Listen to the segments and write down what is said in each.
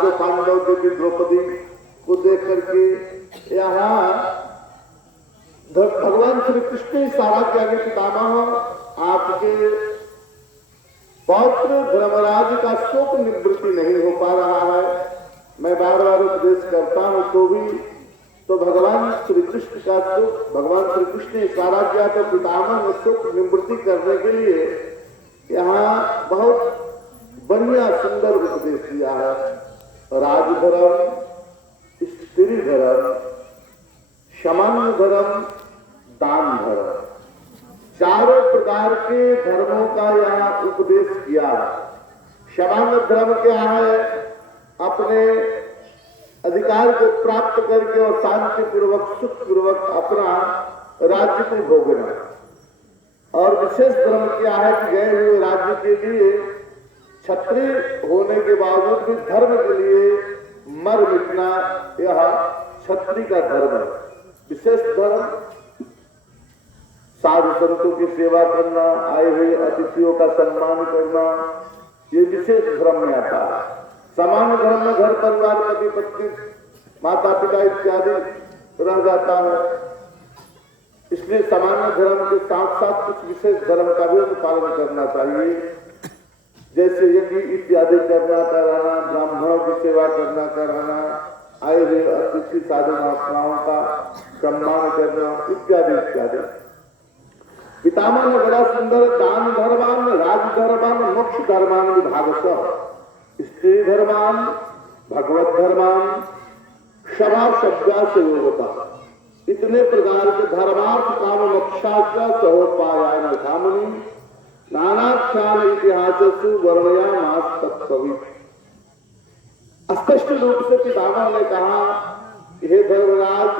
पांचों पांडव देवी द्रौपदी को देख करके यहाँ भगवान श्री कृष्ण इशारा किया कि पितामह आपके पौत्र धर्मराज का शोक निवृत्ति नहीं हो पा रहा है। मैं बार बार उपदेश करता हूं तो भगवान श्री कृष्ण का शोक, भगवान श्री कृष्ण ने इशारा किया तो पितामह ने शोक निवृत्ति करने के लिए यहाँ बहुत बढ़िया सुंदर उपदेश दिया है। राजधर्म, स्त्री धर्म, सामान्य धर्म, दान धर्म, चारों प्रकार के धर्मों का यहाँ उपदेश किया है। सामान्य धर्म क्या है? अपने अधिकार को प्राप्त करके और शांति पूर्वक सुख पूर्वक अपना राज्य को भोगना। और विशेष धर्म क्या है कि गए हुए राज्य के लिए क्षत्रिय होने के बावजूद भी धर्म के लिए मर मिटना, यह क्षत्रिय का धर्म है। विशेष धर्म साधु संतों की सेवा करना, आए हुए अतिथियों का सम्मान करना, ये विशेष धर्म में आता है। सामान्य धर्म में घर परिवार, पति पत्नी, माता पिता इत्यादि रह जाता है। इसलिए सामान्य धर्म के साथ साथ कुछ विशेष धर्म का भी पालन करना चाहिए, जैसे यज्ञ इत्यादि करना कराना, ब्राह्मणों की सेवा करना कराना, आए हुए अतिथि साधु महात्माओं का सम्मान करना इत्यादि इत्यादि। पितामह ने बड़ा सुंदर दान धर्मान, राज धर्मान, मोक्ष धर्मान विभागश, स्त्री धर्मान, भगवत धर्मान, सभा शब्दा से योगता, इतने प्रकार के धर्मार्थ काम मोक्षाच सहोपायान कामनी नानाख्यान इतिहास वर्णयामास तत्सवित्। स्पष्ट रूप से पितामह ने कहा, हे धर्मराज,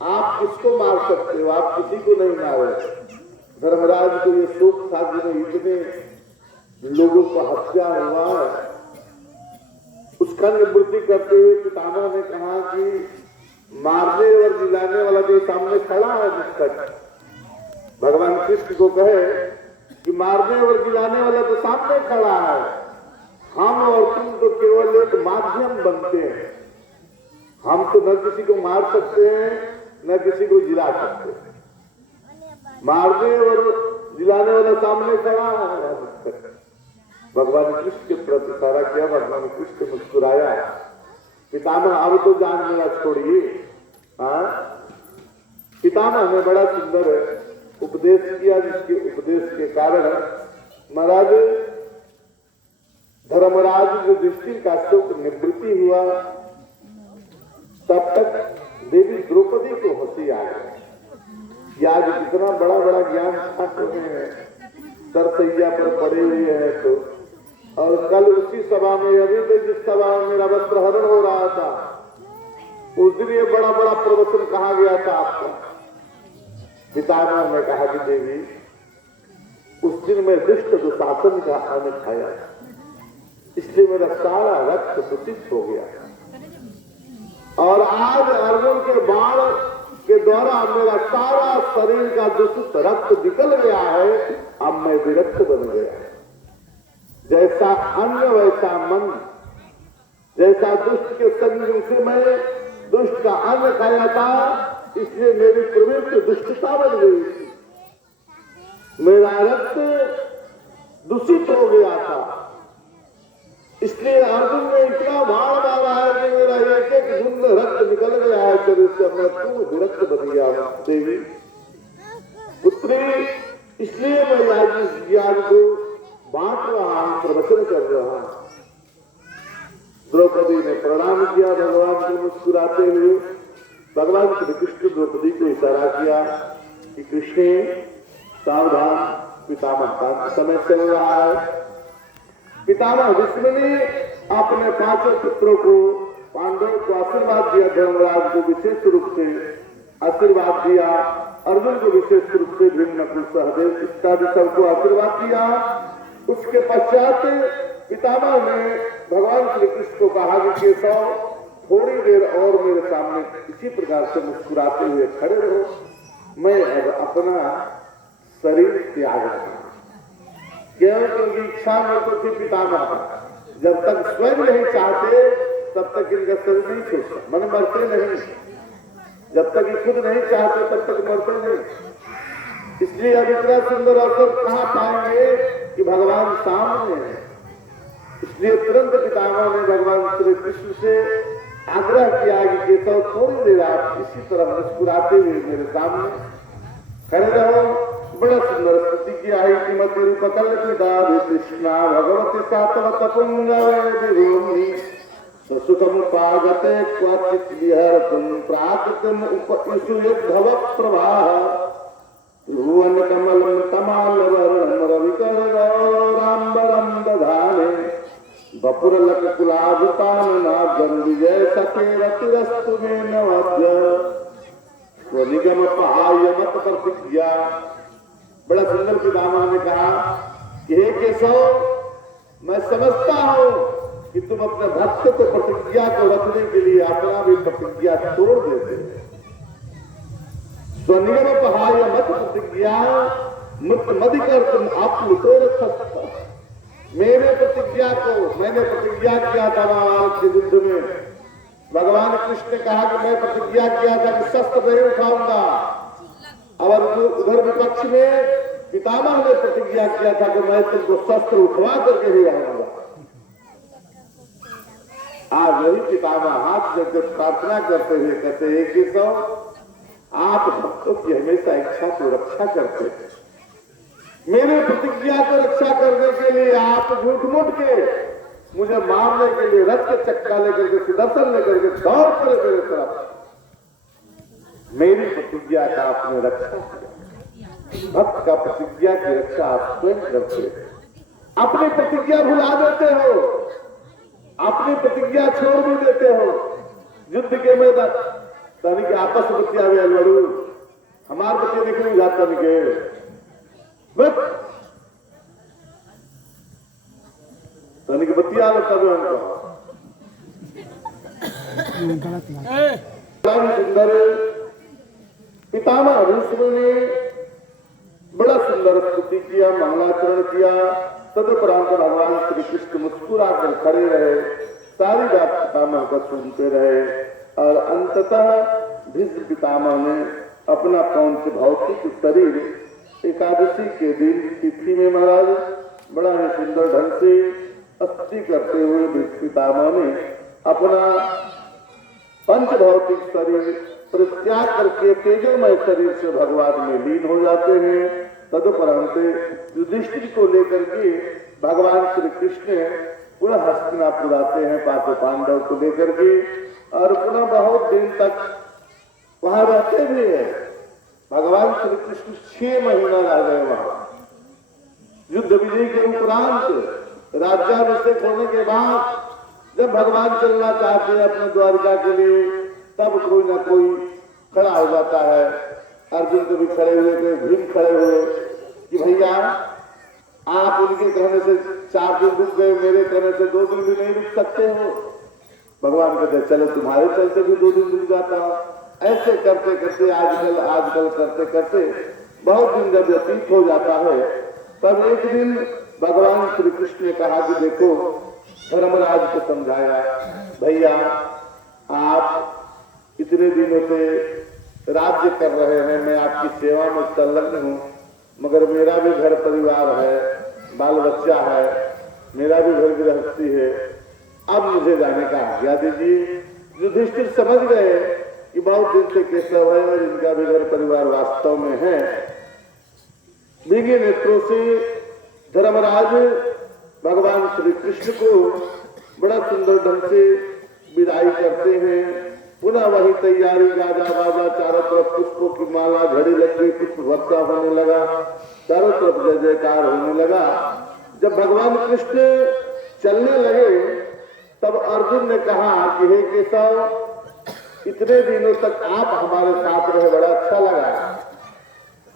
आप किसको मार सकते हो? आप किसी को नहीं मारे। धर्मराज को ये शोक था कि इतने लोगों का हत्या हुआ है। उसका निवृत्ति करते हुए पितामह ने कहा कि मारने और जिलाने वाला जो सामने खड़ा है, जिसका भगवान कृष्ण को कहे कि मारने और जिलाने वाला तो सामने खड़ा है, हम और तुम तो केवल एक माध्यम बनते हैं। हम तो न किसी को मार सकते हैं, न किसी को जिला सकते हैं। मारने और जिलाने वाला सामने खड़ा है। भगवान कृष्ण के प्रति सारा किया, भगवान कृष्ण मुस्कुराया। पितामह अब तो जान मेरा छोड़िए। पितामह ने बड़ा सुंदर उपदेश किया, जिसके उपदेश के कारण महाराज धर्मराज जो दृष्टि का शोक निवृत्ति हुआ, तब तक देवी द्रौपदी को हंसी आ गई। आज कितना बड़ा बड़ा ज्ञान छात्र में सरसैया पर पड़े हुए हैं तो, और कल उसी सभा में, अभी तो जिस सभा में मेरा वस्त्र हरण हो रहा था, उस दिन ये बड़ा बड़ा प्रवचन कहा गया था आपको। पितामह ने कहा कि देवी, उस दिन मैं दुष्ट दुशासन का अन्न खाया, इसलिए मेरा सारा रक्त दूषित हो गया, और आज अर्जुन के बाण के द्वारा मेरा सारा शरीर का दूषित रक्त निकल गया है। अब मैं विरक्त बन गया। जैसा अन्न वैसा मन, जैसा दुष्ट के संग से मैं दुष्ट का अन्न खाया था, इसलिए मेरी प्रवृत्ति दुष्टता बन गई थी। मेरा रक्त दूषित हो गया था, इसलिए अर्जुन ने इतना बाण मारा है कि मेरा एक एक बूंद रक्त निकल गया है शरीर से। मैं तू विरक्त बन गया हूं देवी पुत्री, इसलिए मैं आज इस ज्ञान को बांट रहा हूं, प्रवचन कर रहा हूं। द्रौपदी ने प्रणाम किया भगवान को मुस्कुराते हुए। भगवान श्री कृष्ण द्रौपदी को इशारा किया कि कृष्ण सावधान, पितामह का समय चल रहा है। पितामह भीष्म ने अपने पांचों पुत्रों को, पांडवों को आशीर्वाद दिया। धर्मराज को विशेष रूप से आशीर्वाद दिया, अर्जुन को विशेष रूप से भीम, नकुल, सहदेव इत्यादि सबको आशीर्वाद दिया। उसके पश्चात पितामह ने भगवान श्री कृष्ण को कहा कि केशव, थोड़ी देर और मेरे सामने इसी प्रकार से मुस्कुराते हुए खड़े रहो, मैं अब अपना शरीर त्याग रहा। क्योंकि इच्छा में तो थी पितामह, जब तक स्वयं नहीं चाहते तब तक इनका शरीर नहीं छूटता, मन मरते नहीं। जब तक ये खुद नहीं चाहते तब तक मरते नहीं। इसलिए अब इतना सुंदर अवसर कहाँ पाएंगे कि भगवान सामने है। इसलिए तुरंत पितामह ने भगवान श्री कृष्ण से आग्रह किया कि केशव थोड़ी देर आप इसी तरह मुस्कुराते हुए मेरे सामने खड़े रहो। बड़ा सुंदर स्तुति किया है कि मत पतल कृष्णा भगवती सातवत पुंगवी सुखम पागते क्वचित विहरतुम प्राकृतिम उपइषु युद्धव प्रवाह भुवन कमलम तमाल वर्णम रविकर रामबरम दधाने बपुरलक कुलाभितान नागन विजय सके रतिरस्तु में नवद्य वो निगम पहाय मत प्रतिज्ञा। बड़ा सुंदर पितामह ने कहा कि हे केशव, मैं समझता हूं कि तुम अपने भक्त को प्रतिज्ञा को रखने के लिए अपना भी प्रतिज्ञा तोड़ देते हैं। स्वनिगम पहाय मत प्रतिज्ञा मदिकर तुम आप लुटो रखा। मेरे प्रतिज्ञा को मैंने प्रतिज्ञा किया था महाभारत के युद्ध में। भगवान कृष्ण ने कहा कि मैं प्रतिज्ञा किया था कि शस्त्र नहीं उठाऊंगा, और उधर विपक्ष में पितामह ने प्रतिज्ञा किया था कि मैं तुमको शस्त्र उठवा करके ही रहूंगा। आज वही पितामह हाथ जोड़कर प्रार्थना करते हुए कहते हैं कि तो आप भक्तों की हमेशा इच्छा को रक्षा करते हैं। मेरे प्रतिज्ञा को रक्षा करने के लिए आप झूठ मूठ के मुझे मारने के लिए रथ के चक्का लेकर के सुदर्शन लेकर के दौड़ पड़े मेरे तरफ। मेरी प्रतिज्ञा का आपने रक्षा किया। भक्त का प्रतिज्ञा की रक्षा आप स्वयं करते हैं। अपनी प्रतिज्ञा भुला देते हो, अपनी प्रतिज्ञा छोड़ भी देते हो। युद्ध के मैदान तनिक आपस में बतिया हुए लड़ू, हमारे बच्चे निकल जाता निके तनिक बतिया लगता है हमको। सुंदर पितामह भीष्म ने बड़ा सुंदर स्तुति किया, मंगलाचरण किया। तदुपरांत भगवान श्री कृष्ण मुस्कुराकर खड़े रहे, सारी बात पितामह का सुनते रहे, और अंततः भीष्म पितामह ने अपना पौंच भौतिक शरीर एकादशी के दिन तिथि में महाराज बड़ा ही सुंदर ढंग से स्तुति करते हुए भीष्म पितामह ने अपना पंच भौतिक शरीर परित्याग करके तेजोमय शरीर से भगवान में लीन हो जाते हैं। तदुपरांत युधिष्ठिर को लेकर के भगवान श्री कृष्ण पुनः हस्तिनापुर आते हैं पांचों पांडव को लेकर के, और पुनः बहुत दिन तक वहां रहते भी हैं। भगवान श्री कृष्ण 6 महीना रह गए वहां। युद्ध विजय के उपरांत राज्याभिषेक होने के बाद जब भगवान चलना चाहते हैं अपने द्वारिका के लिए, तब कोई ना कोई खड़ा हो जाता है। अर्जुन को भी खड़े हुए थे, भीम खड़े हुए कि भैया आप उनके कहने से 4 दिन रुक गए, मेरे कहने से 2 दिन भी नहीं रुक सकते हो। भगवान कहते चलो तुम्हारे चलते भी 2 दिन रुक जाता। ऐसे करते करते आजकल करते करते बहुत दिन जब व्यतीत हो जाता है, तब एक दिन भगवान श्री कृष्ण ने कहा कि देखो, धर्मराज को समझाया, भैया आप इतने दिनों से राज्य कर रहे हैं, मैं आपकी सेवा में संलग्न हूँ, मगर मेरा भी घर परिवार है, बाल बच्चा है, मेरा भी घर गृहस्थी है, अब मुझे जाने का आज्ञा दीजिए। युधिष्ठिर समझ गए कि बहुत दिन से केशव है और इनका भी घर परिवार वास्तव में है। भीगे नेत्रों से धर्मराज भगवान श्री कृष्ण को बड़ा सुंदर ढंग से विदाई करते हैं। पुनः वही तैयारी, गाजा बाजा, चारों तरफ पुष्पों की माला, घड़ी लग गई, पुष्प वर्षा होने लगा, चारों तरफ जय जयकार होने लगा। जब भगवान कृष्ण चलने लगे तब अर्जुन ने कहा कि हे केशव, इतने दिनों तक आप हमारे साथ रहे, बड़ा अच्छा लगा।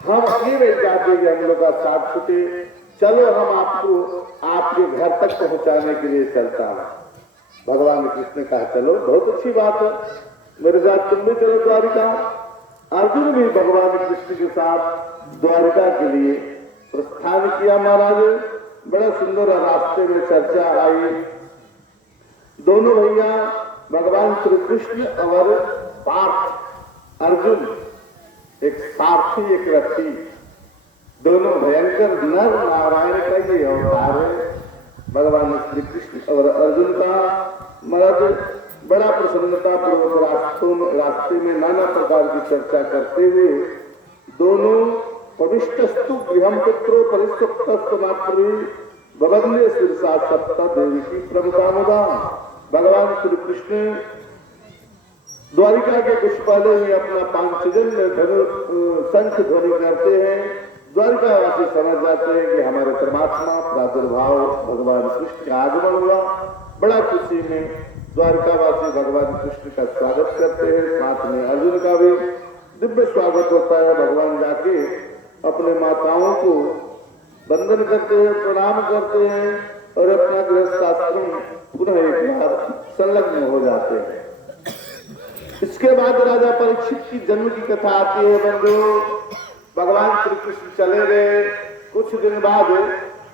हम ये नहीं चाहते कि हम लोग का साथ छूटे, चलो हम आपको आपके घर तक पहुंचाने के लिए चलता है। भगवान कृष्ण ने कहा चलो, बहुत अच्छी बात है, मेरे साथ तुम भी चलो द्वारिका। अर्जुन भी भगवान कृष्ण के साथ द्वारिका के लिए प्रस्थान किया। महाराज बड़ा सुंदर रास्ते में चर्चा आई। दोनों भैया भगवान श्री कृष्ण और पार्थ अर्जुन, एक सारथी एक रथी, दोनों भयंकर नर नारायण का ये अवतार है। भगवान श्री कृष्ण और अर्जुन का महाराज बड़ा प्रसन्नता पूर्वक रास्ते में नाना प्रकार की चर्चा करते हुए दोनों पविष्टस्तु गृहम पुत्रो परिस्वप्तस्तु मातृ भवन्य शीर्षा सप्ता देवी की प्रमुखामुदा। भगवान श्री कृष्ण द्वारिका के कुछ पहले ही अपना पांचजन शंख ध्वनि करते हैं। द्वारिकावासी समझ जाते हैं कि हमारे परमात्मा प्रादुर्भाव भगवान कृष्ण का आगमन हुआ। बड़ा खुशी में द्वारिकावासी भगवान कृष्ण का स्वागत करते हैं, साथ में अर्जुन का भी दिव्य स्वागत होता है। भगवान जाके अपने माताओं को वंदन करते हैं, प्रणाम करते हैं और अपना गृहस्थाश्रम पुनः एक बार संलग्न हो जाते हैं। इसके बाद राजा परीक्षित की जन्म की कथा आती है। बंधु, भगवान श्री कृष्ण चले गए। कुछ दिन बाद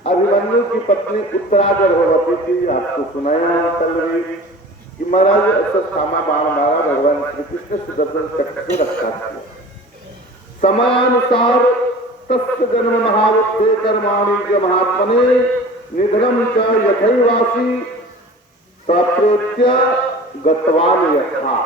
अभिमन्यु की पत्नी उत्तरागर होती थी, आपको सुनाया कल भी कि महाराज अश्वत्थामा बाण मारा, भगवान श्री कृष्ण सुदर्शन चक्र से रक्षा किया। समानुसार तस्य जन्म महावुद्धे कर्माणि च महात्मने निधनम च यथैवासी सप्रेत्य गतवान यथा।